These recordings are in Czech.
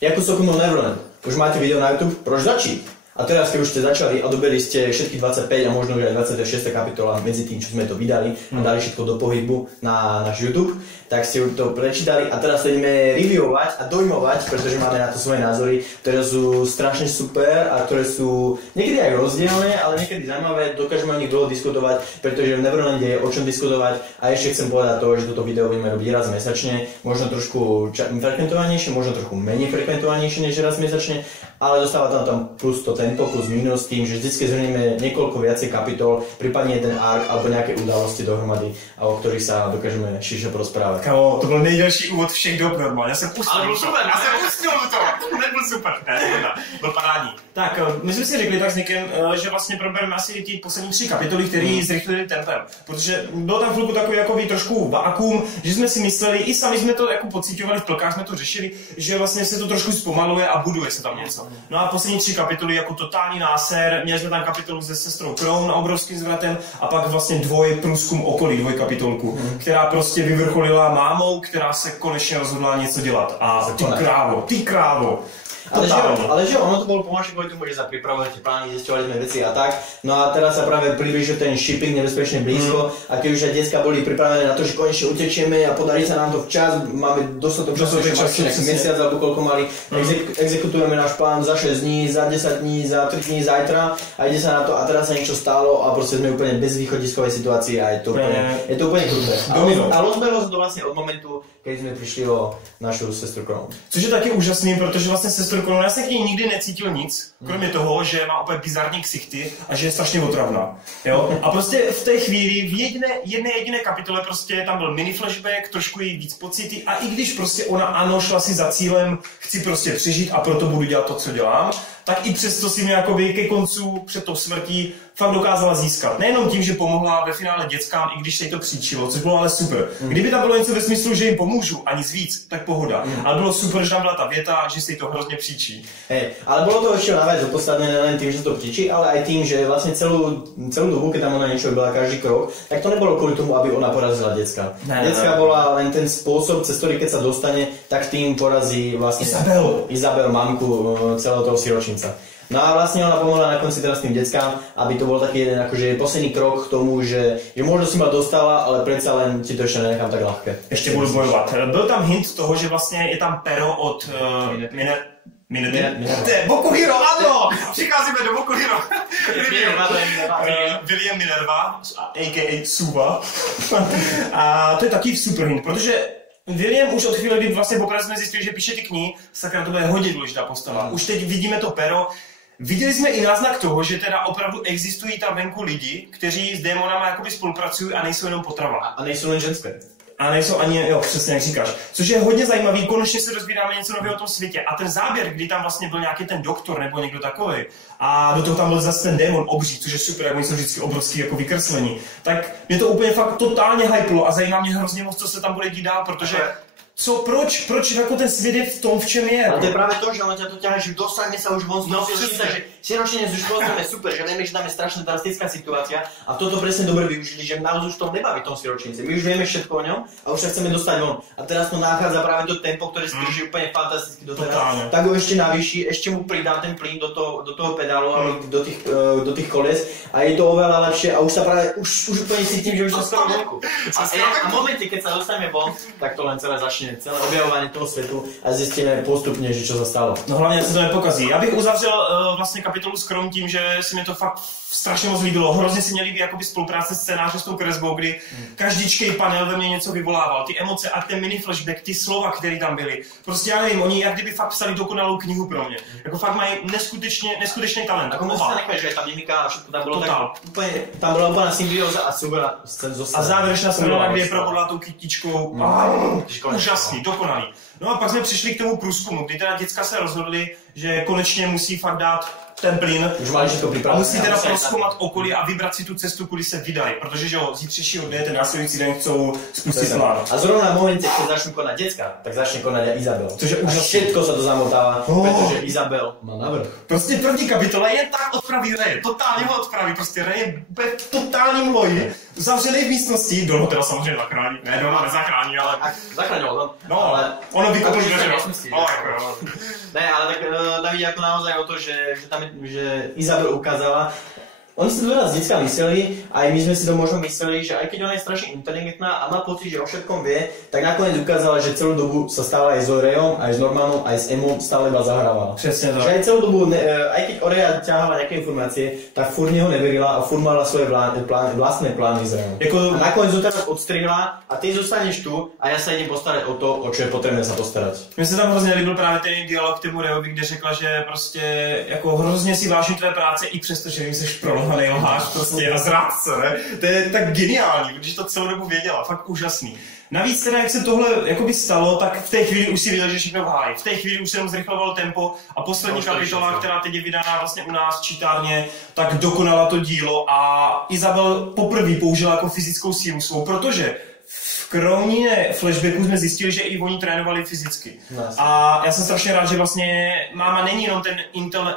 Jako Sokumov Neverland. Už máte video na YouTube, proč začít? A teraz, keď už ste začali a dobili ste všetky 25 a možno aj 26. kapitola medzi tým, čo sme to vydali a dali všetko do pohybu na náš YouTube, tak ste to prečítali a teraz to ideme reviewovať a dojmovať, pretože máme na to svoje názory, ktoré sú strašne super a ktoré sú niekedy aj rozdielne, ale niekedy zaujímavé, dokážeme o nich dlho diskutovať, pretože v Neverlande je o čom diskutovať a ešte chcem povedať to, že toto video budeme robiť raz mesačne, možno trošku frekventovanejšie, možno trochu menej frekventovanejšie než raz mesačne, ale dostáva tam plus to tempo, plus minus tým, že vždycky zhrnieme niekoľko viacej kapitol, prípadne jeden arc alebo nejaké udalosti dohromady, a o ktorých sa dokážeme širšie porozprávať. Kámo, to byl nejdelší úvod všech dob normálně, já jsem usnul to, nebyl super, byl parádní. Tak, my jsme si řekli tak s Nikem, že vlastně probereme asi ty poslední 3 kapitoly, které zrychlili tempem, protože bylo tam chvilku takový jakoby trošku vákuum, že jsme si mysleli, i sami jsme to jako pociťovali, v plkách jsme to řešili, že vlastně se to trošku zpomaluje a buduje se tam něco. No a poslední 3 kapitoly jako totální náser, měli jsme tam kapitolu se sestrou Crown, obrovským zvratem a pak vlastně průzkum okolí, dvojkapitolku, která prostě vyvrcholila mámou, která se konečně rozhodla něco dělat. A ty krávo. Ale že ono to bolo pomalšie kvôli tomu, že sa pripravujete plány, zisťovali sme veci a tak. No a teraz sa práve priblížil ten shipping nebezpečne blízko a keď už aj decká boli pripravené na to, že konečne utečieme a podarí sa nám to včas, máme dostatok času, že máte nejaký mesiac alebo koľko mali, exekutujeme náš plán za 6 dní, za 10 dní, za 3 dní zajtra a ide sa na to a teraz sa niečo stalo a proste sme úplne bez východiskovej situácii a je to úplne kruté. A rozbehlo sa to vlastne od momentu, keď jsme přišli o našu sestru Crown. Což je taky úžasný, protože vlastně sestru Crown, já jsem k ní nikdy necítil nic, kromě toho, že má úplně bizarní ksichty a že je strašně otravná. Jo? A prostě v té chvíli, v jedné jediné kapitole prostě tam byl mini flashback, trošku jí víc pocity a i když prostě ona ano, šla si za cílem, chci prostě přežít a proto budu dělat to, co dělám, tak i přesto si mě jakoby ke koncu před tou smrtí fakt dokázala získat. Nejenom tím, že pomohla ve finále dětskám, i když se jí to příčilo, což bylo ale super. Kdyby tam bylo něco ve smyslu, že jim pomůžu a nic víc, tak pohoda. Ale bylo super, že tam byla ta věta, že se jí to hrozně příčí. Hej, ale bolo to ešte naviac opodstatné len tým, že to příčí, ale aj tým, že vlastne celú dobu, keď tam ona niečo robila, každý krok, tak to nebolo kvôli tomu, aby ona porazila decka. Decka bola len ten spôsob, cez ktorý keď sa dostane, tak tým porazí vlastne Izabel, mamku celého toho siročinca. No a vlastne ona pomohla na konci teraz tým deckám, aby to bol taký jeden akože posledný krok k tomu, že možno si ma dostala, ale predsa len ti to ešte nenechám tak ľahké. Ještě budu bojovat. Byl tam hint toho, že vlastně je tam pero od Boku Hero, ano! Přicházíme do Boku Hero. William Minerva, a.k.a. Suva. A to je taky super hint, protože William už od chvíle, kdy vlastně poprvé jsme zjistili, že píše ty knihy, sakra, to bude hodně důležitá postava. Už teď vidíme to pero. Viděli jsme i náznak toho, že teda opravdu existují tam venku lidi, kteří s démonama jakoby spolupracují a nejsou jenom potrava. A nejsou jen ženské. A nejsou ani, jo, přesně jak říkáš. Což je hodně zajímavý, konečně se dozvídáme něco nového o tom světě. A ten záběr, kdy tam vlastně byl nějaký ten doktor nebo někdo takový, a do toho tam byl zase ten démon obří, což je super, jak oni jsou vždycky obrovský jako vykreslení. Tak mě to úplně fakt totálně hyplo a zajímá mě hrozně moc, co se tam bude dít dál, protože proč jako ten svět je v tom, v čem je? Ale to je práve to, že ono ťa to ťaha, že dostaňme sa už von z toho siročinca, že siročinec už poznáme super, že vieme, že tam je strašne drastická situácia a toto presne dobre využili, že nás už to nebaví v tom siročinci. My už vieme všetko o ňom a už sa chceme dostať von. A teraz to nachádza práve to tempo, ktoré skríži úplne fantasticky doteraz. Tak ho ešte navýši, ešte mu pridám ten plyn do toho pedálu alebo do tých koles a je to oveľa lepšie a už sa práve už úplne cítim, že už som skoro vonku. A v momente, keď sa dostaneme von, tak to len celé začne celé objavování toho světu a zjistíme postupně, že čo se stalo. No hlavně se to nepokazí. Já bych uzavřel vlastně kapitolu s Crown tím, že si mi to fakt strašně moc líbilo. Hrozně si mě líbí jakoby spolupráce scénáře s tou kresbou, kdy každičkej panel ve mně něco vyvolával. Ty emoce a ten mini flashback, ty slova, které tam byly. Prostě já nevím, oni jak kdyby fakt psali dokonalou knihu pro mě. Jako fakt mají neskutečný talent. Jako moc se nechme, že tam mimika a všechno tam bylo tak úplně, tam byla úplná symbioza a super. A závěrečná scéna, kdy je probodla tou kytičkou. Úžasný, dokonalý. No a pak jsme přišli k tomu průzkumu, kdy teda děcka se rozhodli, že konečně musí fakt dát ten plyn a musí teda prozkoumat okolí a vybrat si tu cestu, kudy se vydají, protože že jo, zítřejšího dne, ten následující den chcou spustit plán. A zrovna v momente, keď začnú konať decka, tak začne konať aj Izabel. Což je úžasné. Všetko sa to zamotáva, pretože Izabel má navrch. Prostě první kapitola je tak odpraví Ray, totálně ho odpraví, prostě Ray je v totálním loji, zavřený v místnosti, Dono teda samozřejmě zachrání, ne, Dono nezachrání, ale... Zachránil, no, ale ono vykopí dveře, Ne, ale tak tam ide ako naozaj o to, že Izabel ukázala. Oni si to teraz vždycky mysleli, aj my sme si to možno mysleli, že aj keď ona je strašne inteligentná a má pocit, že o všetkom vie, tak nakoniec ukázala, že celú dobu sa stála aj s Orejom, aj s Normanom, aj s Emom, stále iba zahrávala. Přesně tak. Že aj celú dobu, aj keď Oreja ťahala nejaké informácie, tak furt neho neverila a furt mala svoje vlastné plány s Rejom. A nakoniec to teraz odstrihla a ty zostaneš tu a ja sa idem postarať o to, o čo je potrebné sa postarať. Mně se tam hrozně líbil právě ten dialog k tomu Rejovi, kde řekla, že prostě jako hrozně si vážím tvé práce i přesto, že jsi prolhaný lhář prostě a zrádce, ne? To je tak geniální, protože to celou dobu věděla, fakt úžasný. Navíc teda, jak se tohle jakoby stalo, tak v té chvíli už si viděl, že všechno v háji. V té chvíli už se jenom zrychloval tempo a poslední kapitola, která teď je vydaná vlastně u nás v čítárně, tak dokonala to dílo a Izabel poprvé použila jako fyzickou sílu svou, protože v Krouníně flashbacku jsme zjistili, že i oni trénovali fyzicky. A já jsem strašně rád, že vlastně máma není jenom ten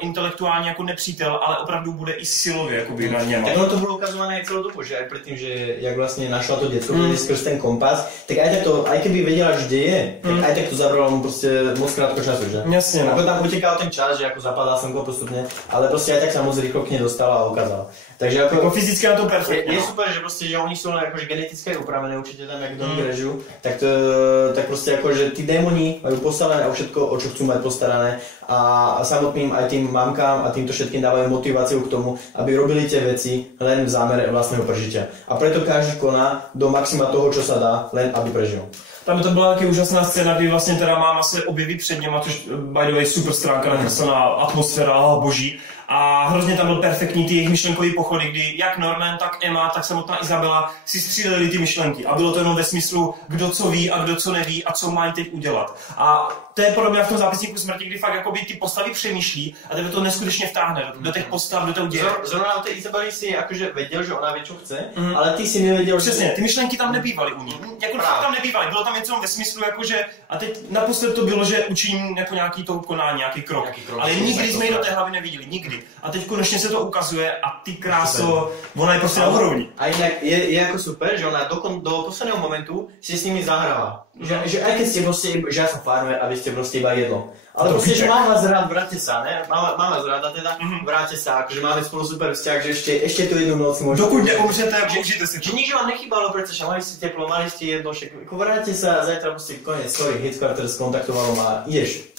intelektuální jako nepřítel, ale opravdu bude i silově jakoby na něm. Tak ono to bylo ukazované celou dobu, že aj predtým, že jak vlastně našla to děcko skrz ten kompas, tak aj tak to, aj keby věděla, že kde je, tak aj tak to zabralo mu prostě moc krátko času, že? Jasně. Ako tam utekal ten čas, že jako zapadá slnko postupně, ale prostě aj tak sa moc rýchlo k nej dostala a ukázala. Takže jako fyzicky na to perfektně. Je super, že prostě, že oni jsou jakože genetické upravené určitě tam, jak Don Režu, tak prostě jako, že ty démoni majú postavené a všetko, o čo chcú mať postarané a samotným aj tým mamkám a týmto všetkým dávajú motiváciu k tomu, aby robili tie veci len v zámere vlastného prežitia. A preto každý koná do maxima toho, čo sa dá, len aby prežil. Tam to byla taky úžasná scéna, kdy vlastně teda máma se objeví před něma, což by the way super stránka, nakreslená atmosféra, boží. A hrozně tam byl perfektní ty jejich myšlenkový pochody, kdy jak Norman, tak Emma, tak samotná Izabela si stříleli ty myšlenky. A bylo to jenom ve smyslu, kdo co ví a kdo co neví a co mají teď udělat. A to je podobně v tom zápisníku smrti, kdy fakt jakoby ty postavy přemýšlí a tebe to neskutečně vtáhne do těch postav, do toho děje. Zrovna o té Izabeli si jakože věděl, že ona ví, co chce, ale ty si nevěděl, že... Přesně, ty myšlenky tam nebývaly u ní. Jako tam nebývaly, bylo tam něco ve smyslu, jakože a teď naposled to bylo, že učím jako nějaký to konání, nějaký krok. Ale nikdy jsme ji do té hlavy neviděli, nikdy. A teď konečně se to ukazuje a ty kráso, ona je prostě na úrovni. A jinak je jako super, že ona do posledného momentu si s nimi zahrala. Že aj keď ste proste, že ja som farmer a vy ste proste iba jedlo. Ale proste, že mám vás rád, vráťte sa, ne? Mám vás rád a teda vráťte sa, akože máme spolu super vzťah, že ešte tu jednu noc môžete. Dokud neumřete, použijte si to. Že nič vám nechýbalo, pretože mali ste teplo, mali ste jedlo, však vráťte sa a zajtra proste konec, sorry, Headquarter skontaktovalo ma, ideš.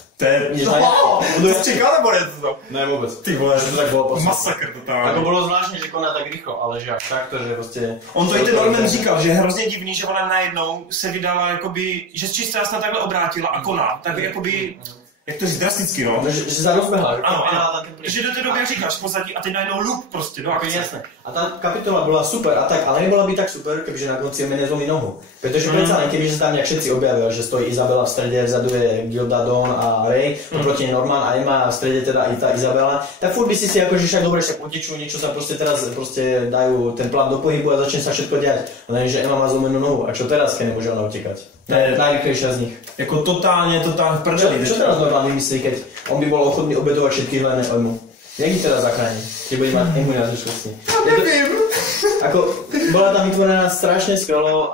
To jsi čekal, nebo je to? Ne, vůbec. Ty vole, to tak bylo posledně. Masakr totálně. Jako bylo zvláštně, že koná tak rychlo, ale že až takto, že prostě... On to i ten Norman říkal, že je hrozně divný, že ona najednou se vydala jakoby, že z čistá jasna takhle obrátila a koná. Tak jakoby... Jak to říct drasticky, no? Že se rozbehla, že? Ano. Že do té doby říkáš v pozadí a teď najednou loop prostě do akce. Jasné. A ta kapitola bola super a tak, ale nebola by tak super, kebyže na konci mene zlomí nohu. Pretože predsa len kebyže sa tam nejak všetci objavia, že stojí Izabela v strede, vzadu je Gilda, Don a Ray, proti Norman a Emma a v strede teda i tá Izabela, tak furt by si akože však dobre však utečú, niečo sa proste teraz proste dajú ten plán do pohybu a začne sa všetko diať. Lenže Emma má zlomenú nohu a čo teraz, keď nemôže ona utekať? To je najrychlejšia z nich. Jako totálně v prdeli. Čo teraz Norman vymyslí, keď on by bol ochotný obetovať všetkých len Emmu? Jak ji teda zachrání? Keď bude mať Emmu na zvyšnosti? Ja nevím. Ako, bola tam vytvorená strašne skvelou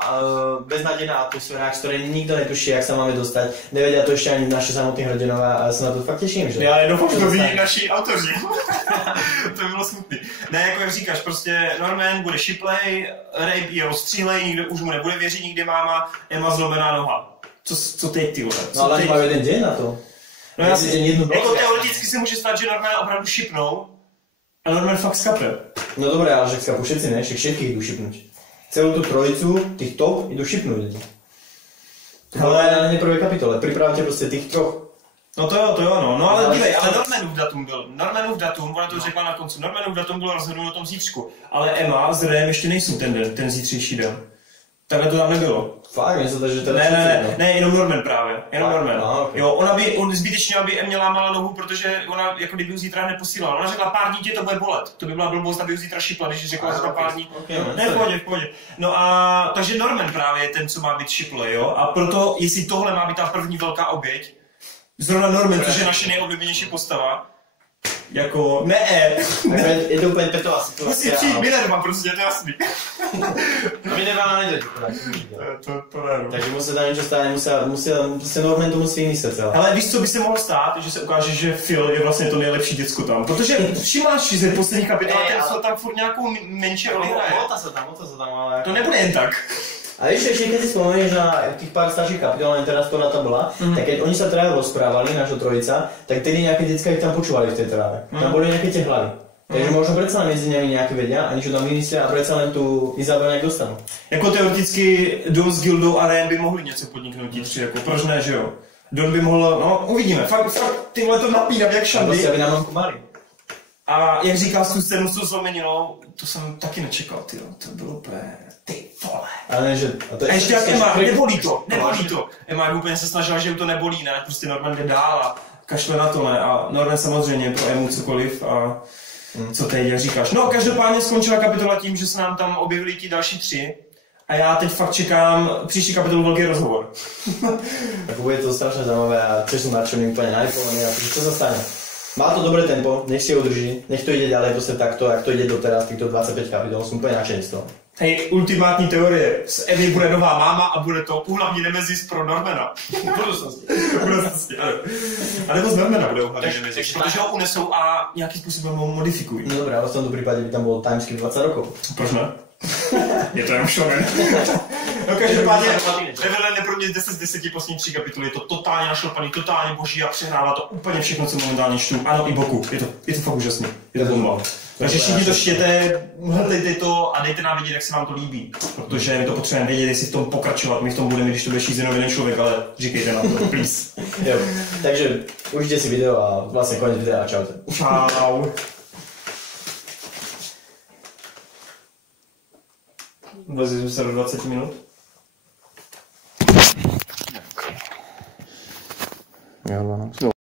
beznádejná atmosféra, z ktorej nikto netuší, jak sa máme dostať. Nevedia to ešte ani naši samotní hrdinové a ja sa na to fakt teším, že? Já doufám, že to vidí naši autoři. To by bylo smutný. Ne, jako jak říkáš, prostě Norman bude šiplej, Ray je rozstřílej, nikdo už mu nebude věřit, nikdy máma, Emma zlomená noha. Co teď, ty vole? No ale majú jeden deň na to. No jasně, jako teoreticky se může stát, že Norman opravdu šipnou a Norman fakt skape. No dobré, ale že skapu všetci, ne? Však všetkých idú šipnúť. Celú tú trojicu, tých top, idú šipnúť. Ale na prvej kapitole, pripravte proste tých troch. No to jo, no. No ale dívej, ale Normanův datum, ona to řekla na konci, Normanův datum bylo rozhodnuto o tom zítřku, ale Emma s Rayem ještě nejsou ten zítřejší den. Takhle to tam nebylo. Fakt, myslím, že teda... Ne, jenom Norman právě, jenom Norman. Okay. Jo, on zbytečně, aby Em měla malou nohu, protože ona jako kdyby už zítra neposílala. Ona řekla pár dní to bude bolet. To by byla blbost, aby už zítra šipla, když řekla za pár dní. Ne, v pohodě. No a takže Norman právě je ten, co má být šiple, jo. A proto, jestli tohle má být ta první velká oběť, zrovna Norman, což je naše nejoblíbenější postava, jako ne. Je to úplně petová situace. Musí přijít Minerva, prostě, to je jasný. A Minerva nejde, To ne. Takže musí tam něco stát, musí Norman to musí vymyslet celé. Ale víš, co by se mohlo stát, že se ukáže, že Phil je vlastně to nejlepší děcko tam. Protože všimáš, že v posledních kapitolách ale... tam furt nějakou menší roli hraje. Mota se tam, ale... To nebude jen tak. A víš, ešte keď si spomeneš na tých pár starších kapitol, len teraz ktorá to bola, tak keď oni sa traja rozprávali, naša trojica, tak tedy nejaké decka ich tam počúvali v tej tráve. Tam boli nejaké tie hlavy. Takže možno predsa len medzi nimi nejaké vedia a niečo tam vymyslia a predsa len tu Izabel nejak dostanú. Jako teoreticky Don s Gildou a Ren by mohli něco podniknout ti tři, jako proč ne, že jo? Don by mohl, no uvidíme, fakt tyhle to napínat jak šandy. Prostě aby nám mamku mali. A jak říkal tu scénu s tou zlomeninou, to jsem taky nečekal, tyjo, to bylo úplně, ty vole. Ale že, a ještě jak Emma, nebolí to. Emma úplně se snažila, že ju to nebolí, ne, prostě Norman jde dál a kašle na to, ne, a Norman samozřejmě pro Emu cokoliv a co teď, jak říkáš. No, každopádně skončila kapitola tím, že se nám tam objevili ti další tři a já teď fakt čekám příští kapitolu velký rozhovor. Tak bude to strašně zajímavé a tiež som nadšený úplne nahypovaný a čo sa stane. Má to dobré tempo, nech si ho drží, nech to ide ďalej prostě takto, jak to ide doteraz, týchto 25 kapitol, som úplne nadšený z toho. Hej, ultimátní teorie, z Evy bude nová máma a bude to úhlavní nemezis pro Normana. Budoucnosti, ano. A nebo z Normana bude úhlavní nemezis, protože ho unesou a nějakým způsobem ho modifikují. No dobré, ale v tomto prípade by tam bol timeskip 20 rokov. Proč ne? Je to jenom šoven. No každopádně, Neverland je pro mě 10 z 10 poslední 3 kapitoly, je to totálně našlapaný, totálně boží a přehrává to úplně všechno, co momentálně čtu. Ano, i Boku, je to fakt úžasný. Je to bomba. Takže všichni to štěte, hledejte to a dejte nám vědět, jak se vám to líbí. Protože my to potřebujeme vědět, jestli v tom pokračovat, my v tom budeme, když to bude šíst jenom jeden člověk, ale říkejte nám to, please. Jo, takže užijte si video a vlastně konec videa a čaute. Čau. Vlezli jsme se do 20 minut. Jo, 12.